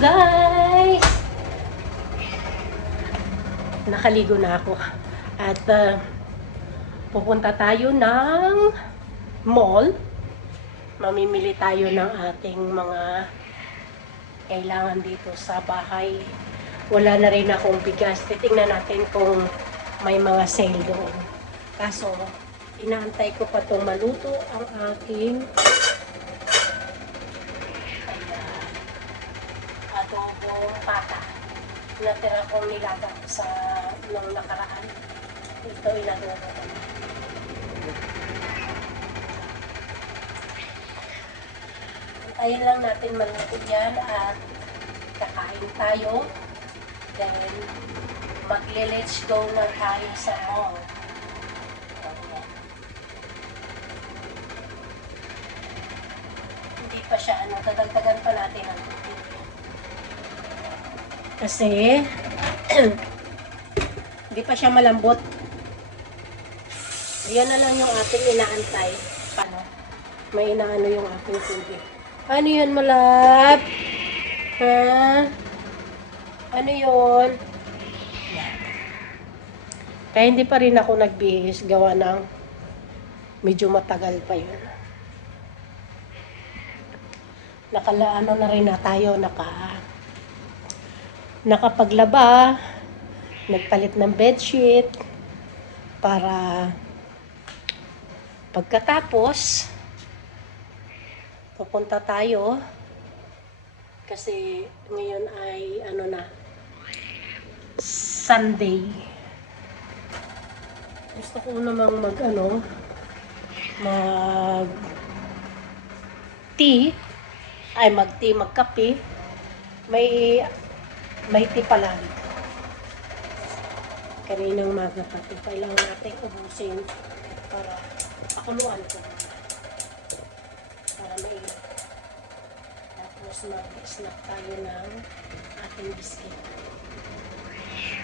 guys! Nakaligo na ako. At pupunta tayo ng mall. Mamimili tayo ng ating mga kailangan dito sa bahay. Wala na rin akong bigas. Titingnan natin kung may mga sale doon. Kaso, inaantay ko pa itong maluto ang aking adobong pata. Natira kong nilaga sa nung nakaraan. Ito inadobo ko. Antayin lang natin maluto yan at kakain tayo. Then, magle-let's go na tayo sa mall. Hindi pa siya, dadagdagan pa natin ang tubig. Kasi, hindi pa siya malambot. Yan na lang yung ating inaantay. Paano? May inaano yung ating tubig. Ano yun, malap? Ha? Ano yun? Yan. Kaya hindi pa rin ako nagbihis. Gawa ng medyo matagal pa yun. Ano na rin na tayo, nakapaglaba, nagpalit ng bedsheet, para pagkatapos, pupunta tayo, kasi ngayon ay, Sunday. Gusto ko namang magkape. May tea pala. Kaninang umaga pati. Kailangan natin ubusin para pakuluan ko. Para mainit. Tapos mag-snack tayo ng ating biscuit.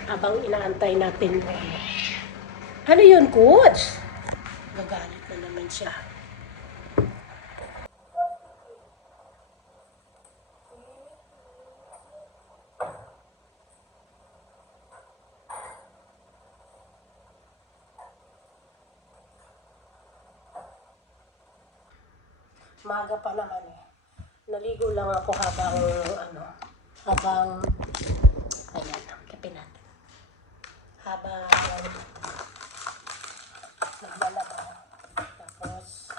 Habang inaantay natin mo. Ano yun, coach? Gagalit na naman siya. Maga pa naman eh. Naligo lang ako ayan, kape natin. Habang naglalaba. Tapos,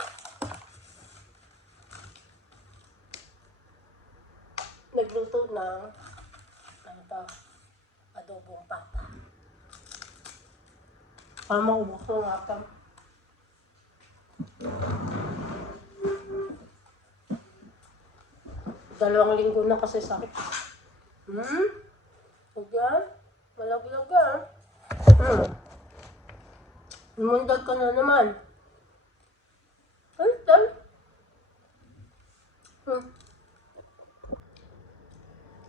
nagluto ng, adobong pata. Para maubos ng atang. Dalawang linggo na kasi sakit. Huwag malaglag ka. Lumundag ka na naman. Ay,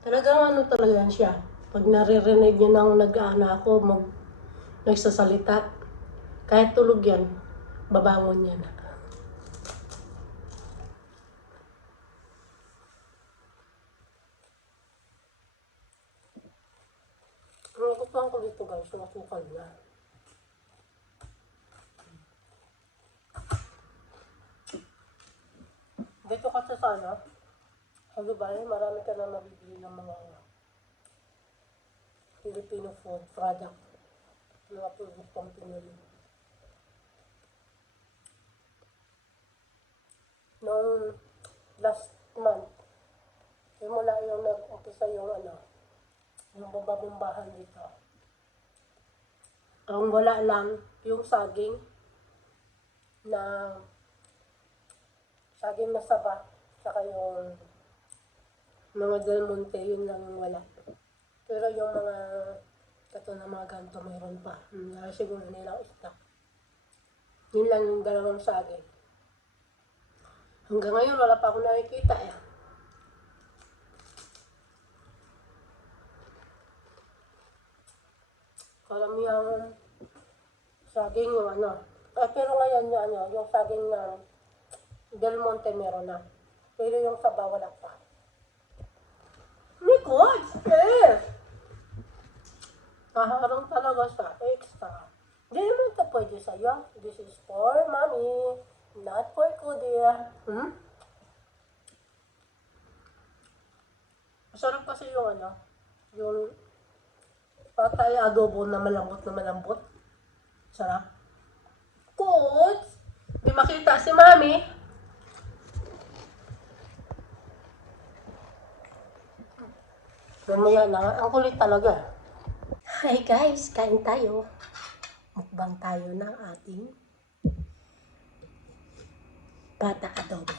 Talagang talaga yan siya. Pag naririnig niya nang nagsasalita, kahit tulog yan, babangon niya na. Nagustuhan ko dito guys, nasukal na. Dito kasi sana, sa Dubai, marami ka na mabibili ng mga Filipino food product. Mga produktong Pinoy. Noong last month, mula yung nag-umpisa yung bomba-bombahan dito. Ang wala lang yung saging na saba, saka yung mga Del Monte, yun lang wala. Pero yung mga ganito mayroon pa. Siguro nilang stock. Yun lang yung dalawang saging. Hanggang ngayon wala pa ako nakikita eh. Karamihang saging yung pero ngayon yung saging na Del Monte meron na. Pero yung saba wala pa. May God! Yes! Kaharang talaga siya. Extra. Hindi naman ito pwede sa'yo. This is for mommy. Not for Kuya. Masarap kasi yung ano, yung patay adobo na malambot. Sarap. Good. Di makita si mami. Mamaya na nga. Ang kulit talaga. Hi guys, kain tayo. Mukbang tayo ng ating bata adobo.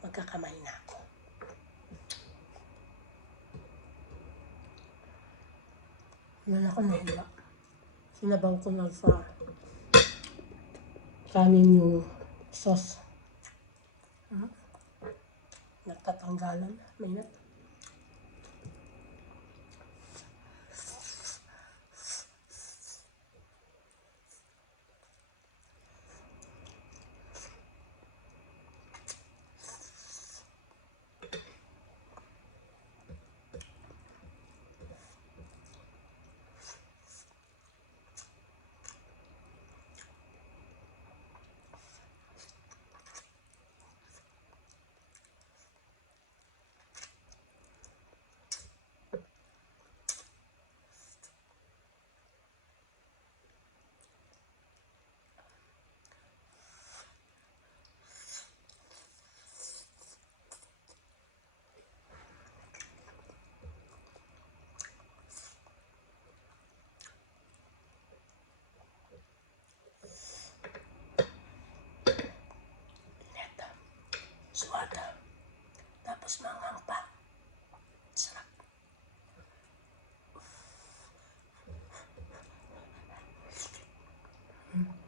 Magkakamay na ako. Yan ako nahiya. Sinabaw ko na sa kanin yung sauce. Nagtatanggalan. Mainit. Suwada. Tapos manghang pa. Sarap. Mainit.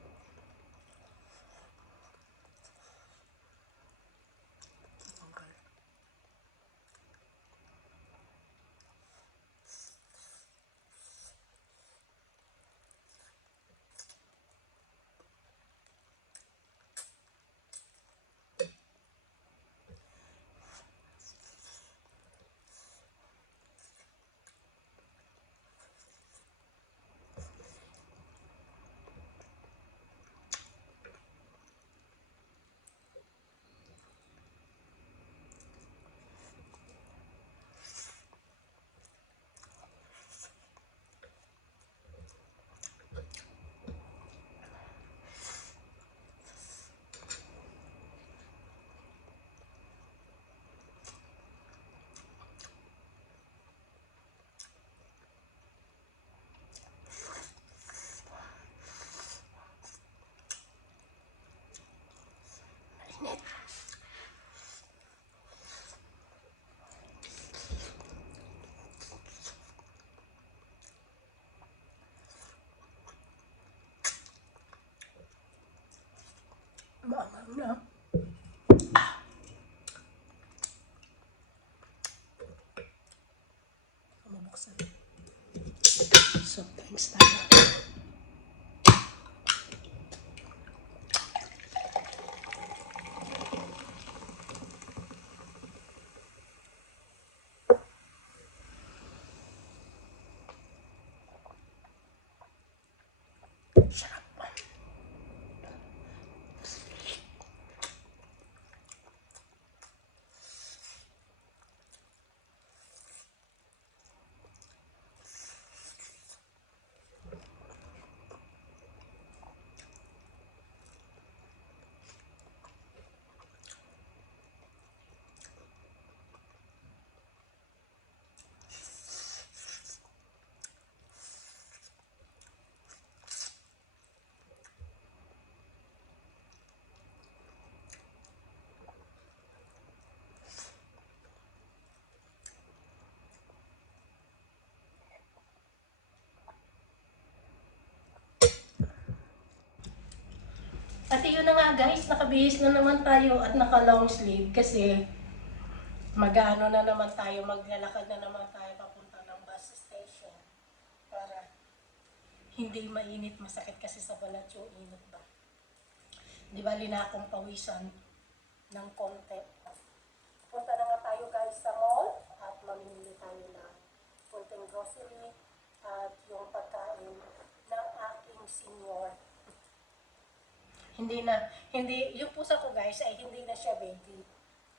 Maanghang na. Mabuksan. Soft drinks tayo. Sarap. At yun na nga guys, nakabihis na naman tayo at naka long sleeve kasi mag-ano na naman tayo, maglalakad na naman tayo papunta ng bus station para hindi mainit, masakit kasi sa balat yung init ba. Di ba na akong pawisan ng konti. Punta na nga tayo guys sa mall at grocery at yung pagkain ng aking senior. Hindi, yung pusa ko guys ay hindi na siya baby.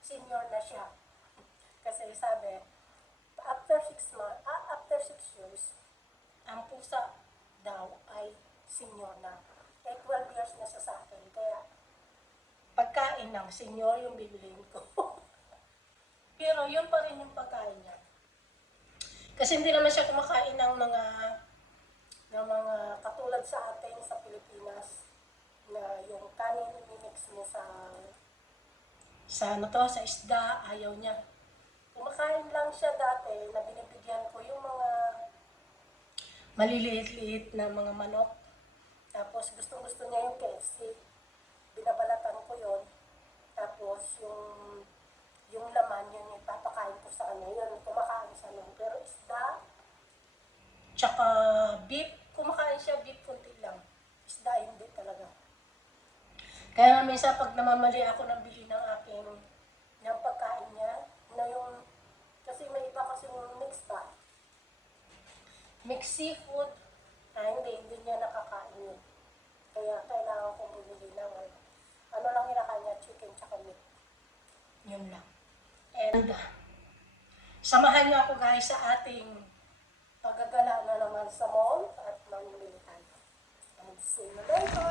Senior na siya. Kasi sabi, after 6 years, ang pusa daw ay senior na. 12 years na siya sa akin. Kaya, pagkain ng senior yung bibiliin ko. Pero yun pa rin yung pagkain niya. Kasi hindi naman siya kumakain ng mga katulad sa atin sa Pilipinas na yung kanin i-mix mo sa sa isda, ayaw niya. Kumakain lang siya dati na binibigyan ko yung mga maliliit-liit na mga manok. Tapos gustong-gusto niya yung KFC. Binabalatan ko yon. Tapos yung laman yun ipapakain ko sa kanya. Yun, kumakain siya nun. Pero isda, tsaka beef, kumakain siya beef kunti lang. Isda, hindi talaga. Kaya nga minsan pag namamali ako ng bili ng pagkain niya, na yung, kasi may iba kasi mix ba? Mixed seafood, hindi niya nakakain yun. Kaya kailangan kong bumili ng ano lang kinakain niya, chicken tsaka meat. Yun lang. And samahan niyo ako guys sa ating paggagala na naman sa mall at mamimili tayo. And see you later!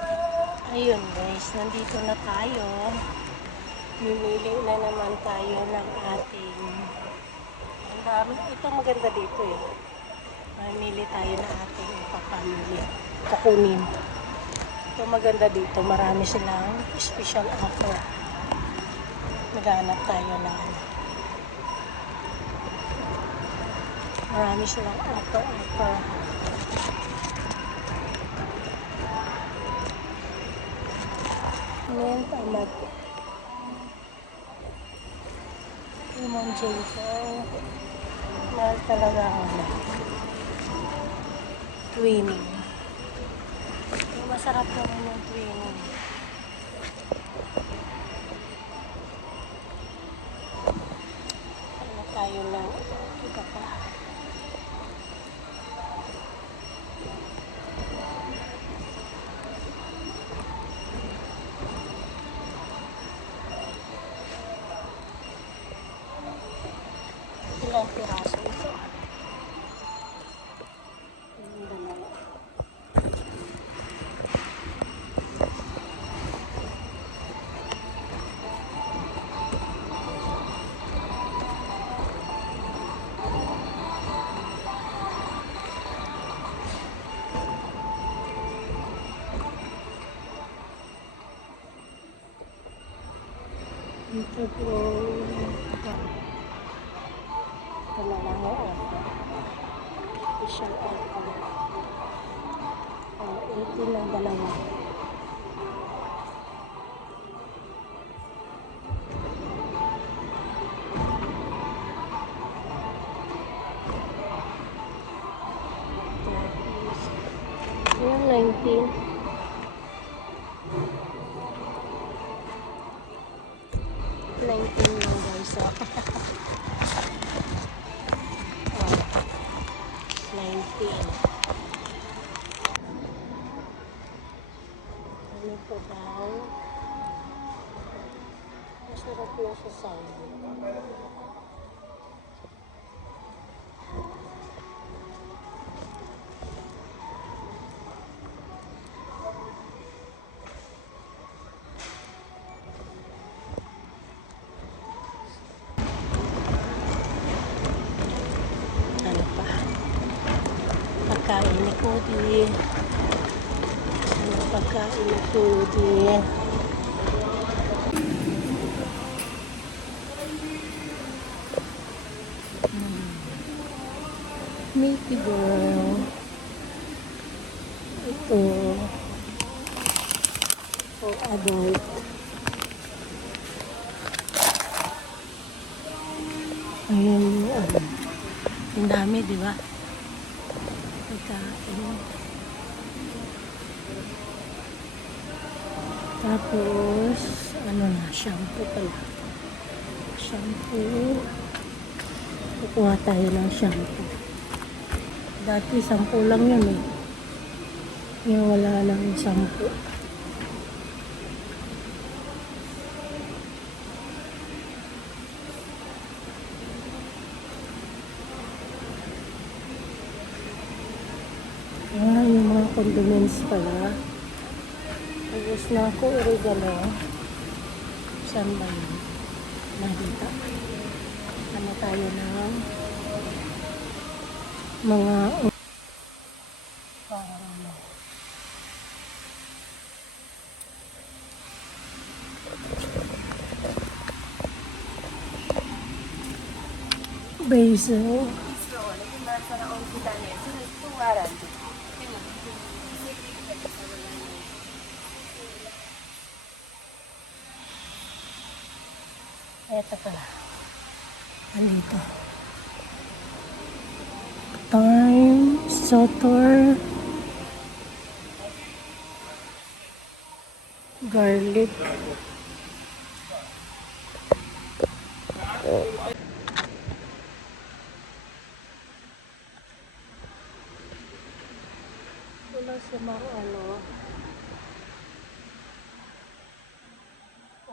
Ayun guys, nandito na tayo. Mimili na naman tayo ng ating ang dami. Ito maganda dito eh. Mamili tayo ng ating papamili. Kukunin. Ito maganda dito. Marami silang special offer. Naghanap tayo ng marami silang offer. Ngayon, tamad. Limon ginger. Mahal talaga ako. Twinning. Masarap naman yung twinning. Ano tayo lang. Iba pa. Ilang piraso ito? Dalawa. Ito po. Ito na lang yung offer. Special offer. 18 lang dalawa. Yung 19. 19 lang guys. So. 19. Ano po daw? Masarap yung sa sound. Ano pa? Pagkain ni Cody. Ano pagkain ni Cody? Mickey girl. Ito. For adult. Ayan yung ang dami, di ba? Pagkain. Tapos, ano na, shampoo pala. Shampoo. Kukuha tayo ng shampoo. Dati 10 lang yun eh. Ngayon wala nang 10. Yung mga condiments pala. Ubus na ako, oregano. Saan ba yun? Nakita. Ano tayo ng mga ano, basil. Eto pala. Ano ito? Thyme, sotor, garlic. Wala sa mga ano,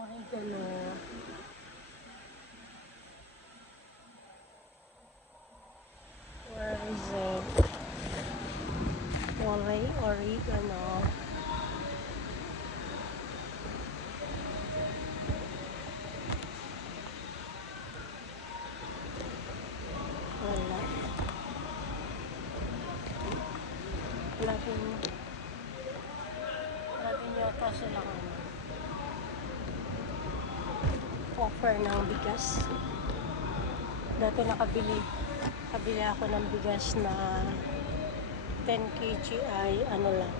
oregano. Where is it? Oregano. Wala. Laging yata silang offer ng bigas. Dati nakabili ako ng bigas na 10 kg ay ano lang,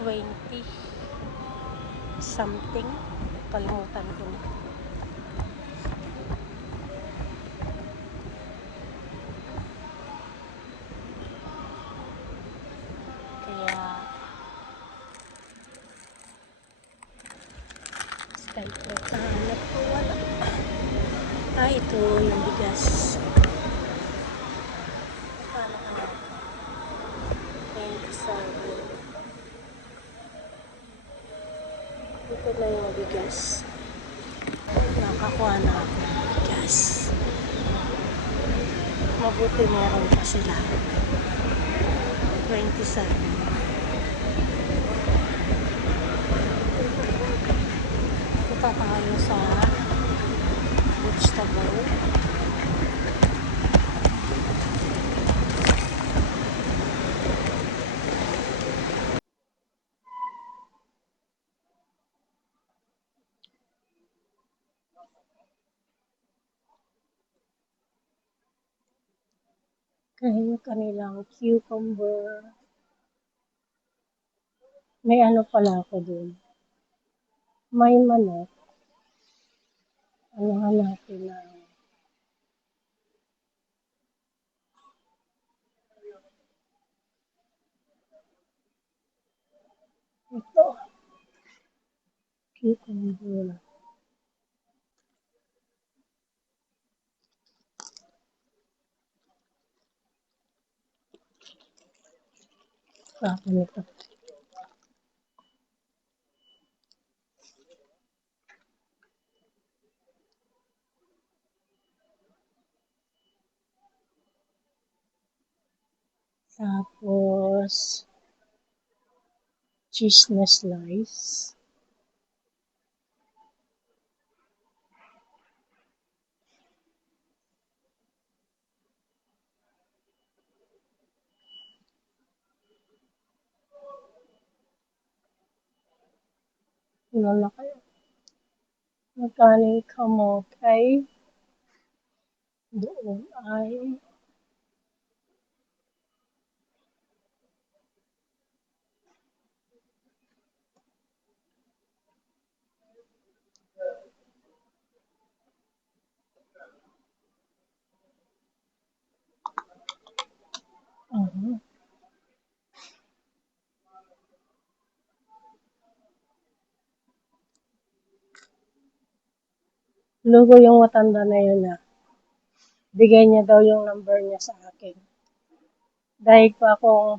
20 something. Kalimutan ko na. Kaya Skype hanap ko, wala. Ito yung bigas. Paano ka na? Ito na yung bigas. Nakakuha na ako ng bigas. Mabuti meron pa sila. 27. Punta tayo sa vegetable. Kaya kanilang cucumber. May ano pala ako dun. May manok. Ano hanapin na. Ito. Cucumber. Akin ito. Tapos, cheese na slice. Ano na kayo? Magkaning kamote. Doon ay lugo yung matanda na yun na. Bigay niya daw yung number niya sa akin. Dahil ko akong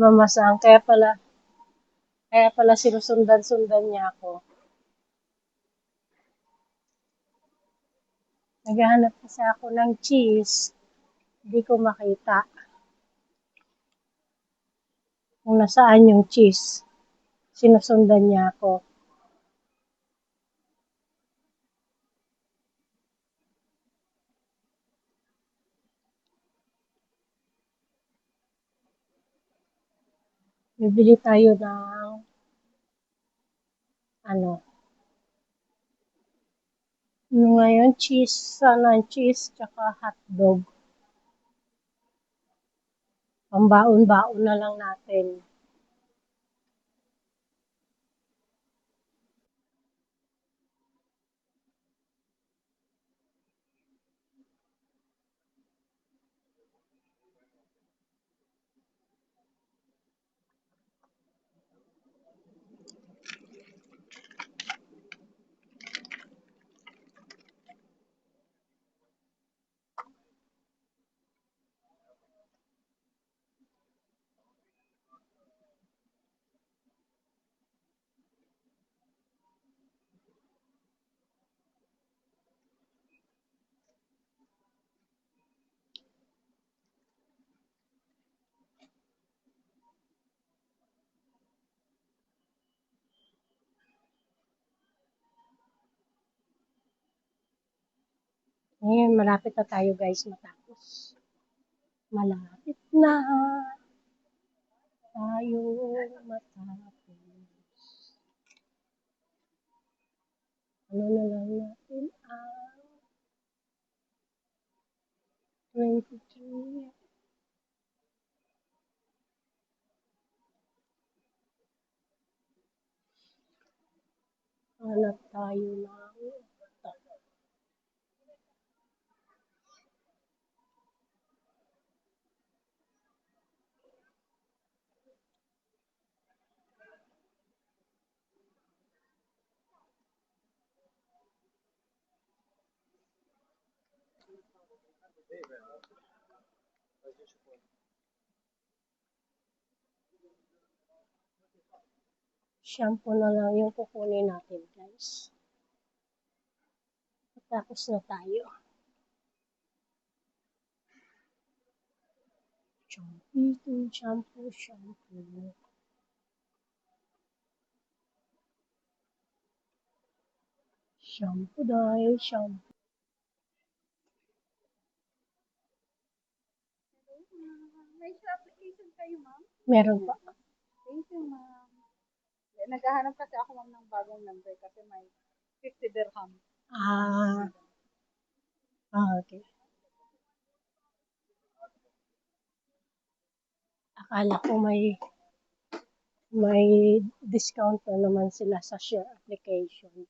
mamasang, kaya pala sinusundan-sundan niya ako. Naghahanap kasi ako ng cheese, hindi ko makita kung nasaan yung cheese. Sinusundan niya ako. Bibili tayo ng ano, ngayon cheese, sana cheese, tsaka hotdog. Pambaon-baon na lang natin. Ngayon, malapit na tayo guys matapos. Malapit na tayo matapos. Ano na lang natin ang 23. Hanap tayo ng shampoo na lang yung kukunin natin guys. Tapos na tayo. Shampoo. Shampoo dahil shampoo. May application kayo, ma'am? Meron pa. Thank you, ma'am. Naghahanap kasi ako, ma'am, ng bagong number kasi may 50 dirham. Okay. Akala ko may discount na naman sila sa share application.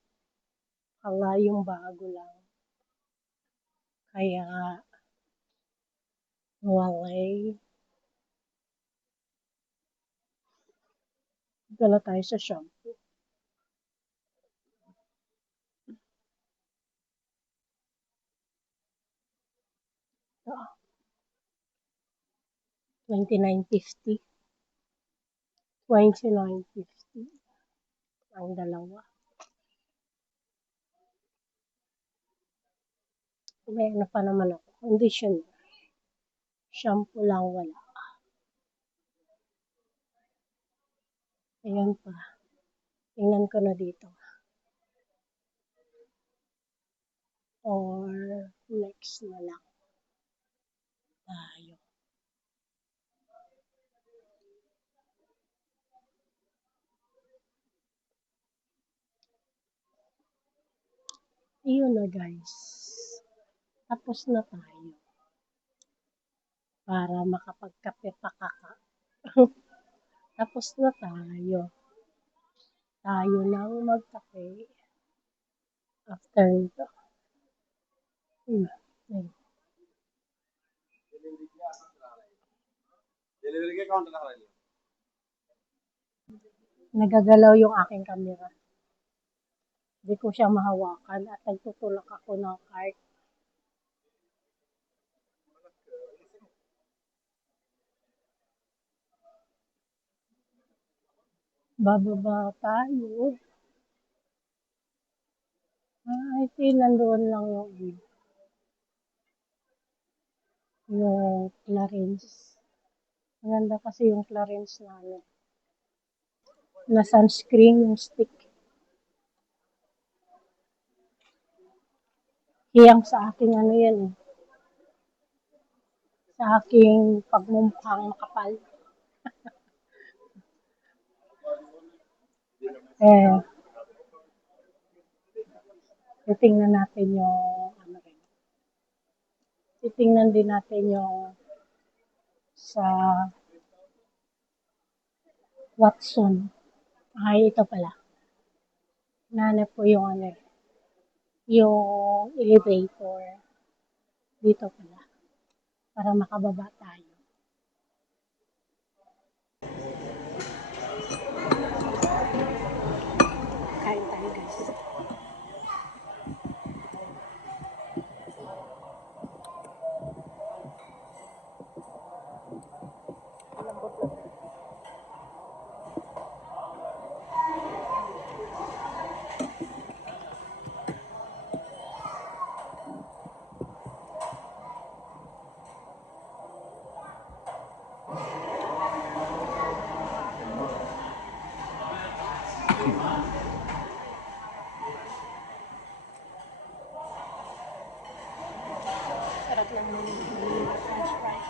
Hala yung bago lang. Kaya walay. Dala tayo sa shampoo. Ito, 29.50. 29.50 ang dalawa. May ano pa naman ako. Conditioner. Shampoo lang wala. Ayan pa. Tingnan ko na dito. Or next na lang tayo. Ayun na guys. Tapos na tayo. Para makapagkape pa kaka. Tapos na tayo. Tayo nang magkape. After nito. Nagagalaw yung aking camera. Hindi ko siya mahawakan at nagtutulak ako ng cart. Bababa tayo. I think nandoon lang yung Clarence. Maganda kasi yung Clarence na na sunscreen yung stick. Hiyang sa aking yan sa aking pagmumukhang makapal. Eh, titingnan natin yung titingnan din natin yung sa Watson. Ay, ito pala. Nanap ko yung yung elevator. Dito pala. Para makababa tayo. Kain tayo guys. Lambot lang. Sarap lang ng french fries.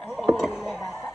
Ang ingin mo bata.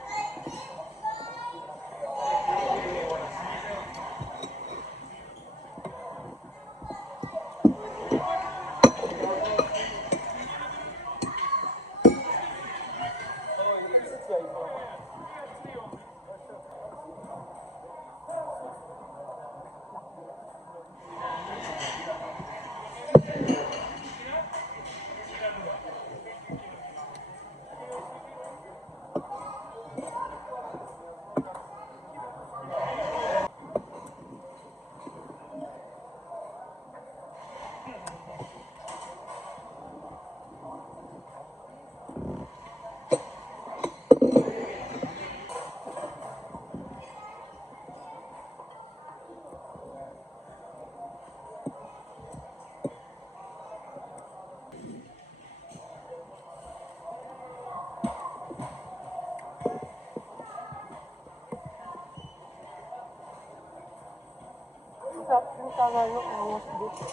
Ang tagal ng awas dito.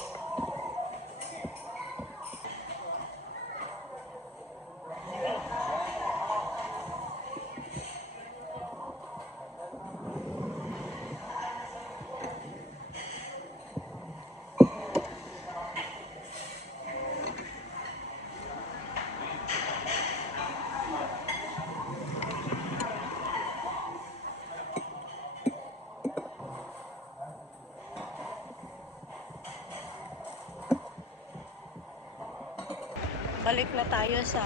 Balik na tayo sa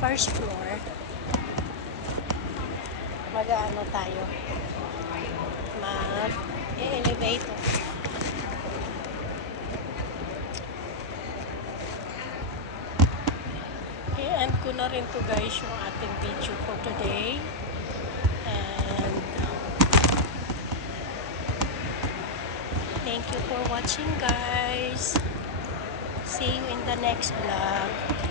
first floor. Mag-ano tayo? Mag-elevator. I-end ko na rin to guys yung ating video for today. And thank you for watching guys. See you in the next vlog.